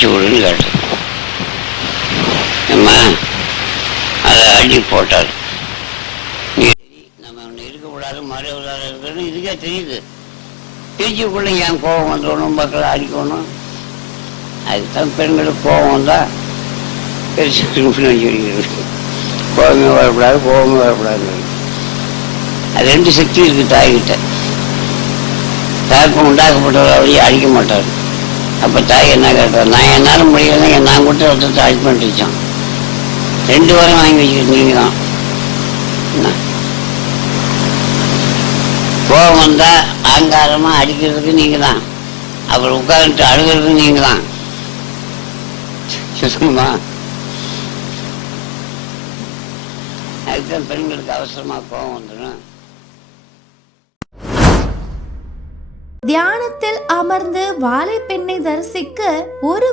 விடுன்னு கேட்டேன். அம்மா அதை அடி போட்டார். நம்ம ஒன்று இருக்கக்கூடாது, மறைவுடாது இருக்குன்னு இதுக்கே தெரியுது. பேச்சுக்குள்ளே ஏன் கோபம் வந்துடணும், மக்களை அடிக்கணும்? அதுதான் பெண்களுக்கு கோபம் வந்தால் பெருசு சொல்லிக்கிறது. கோபமே வரக்கூடாது, கோபமே வரக்கூடாது. அது ரெண்டு சக்தி இருக்குது தாய்கிட்ட. தாய்ப்பு உண்டாக்கப்பட்டவர் அவரையே அடிக்க மாட்டார். அப்போ தாய் என்ன கேட்டார், நான் என்னால் முடியலைன்னா நான் கொடுத்த ஒருத்தத்தை அடி பண்ணிட்டான். 2 வாரம் வாங்கி வச்சுக்கிட்டு நீங்கள் தான். கோபம் வந்தால் ஆங்காரமாக அடிக்கிறதுக்கு நீங்கள் தான், அப்புறம் உட்காந்துட்டு அழுகிறதுக்கு நீங்கள் தான். சொல்லுமா? அதுதான் பெண்களுக்கு அவசரமாக கோபம் வந்துடும். தியானத்தில் அமர்ந்து வாழைப்பெண்ணை தரிசிக்க ஒரு